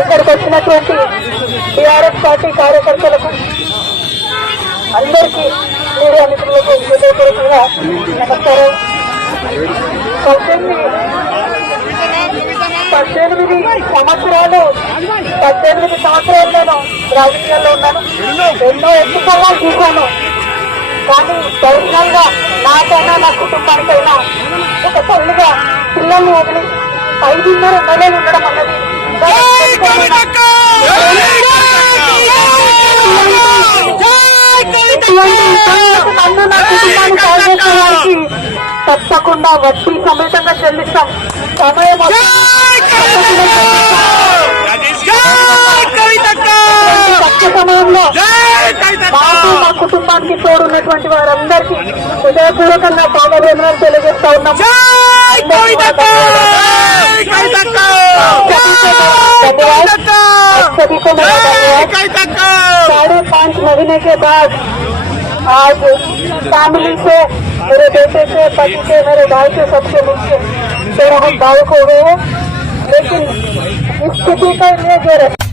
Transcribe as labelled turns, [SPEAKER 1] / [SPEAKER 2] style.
[SPEAKER 1] ఇక్కడికి వచ్చినటువంటి TRS party కార్యకర్తలకు అందరికీ మీడియా మిత్రులకు హృదయపూర్వకంగా నమస్కారం. పద్దెనిమిది పద్దెనిమిది సంవత్సరాలు పద్దెనిమిది సంవత్సరాలు నేను రాజకీయాల్లో ఉన్నాను. ఎన్నో ఎత్తుకోవాలని చూశాను. కానీ దౌర్యంగా నాకైనా నా కుటుంబానికైనా ఒక తల్లిగా పిల్లల్ని వదిలి ఐదున్నర నెలలు ఉండడం అన్నది తప్పకుండా వడ్డీ సమేతంగా చెల్లిస్తాం. సమయం తక్కువ సమయంలో మాకు మా కుటుంబానికి తోడున్నటువంటి వారందరికీ హృదయపూర్వకంగా పాదవేదనలు के बाद आज फैमिली से, मेरे बेटे से, पति से, मेरे भाई से, सबसे मिलकर तेरह हम हो गए हैं। लेकिन स्थिति पर ये जो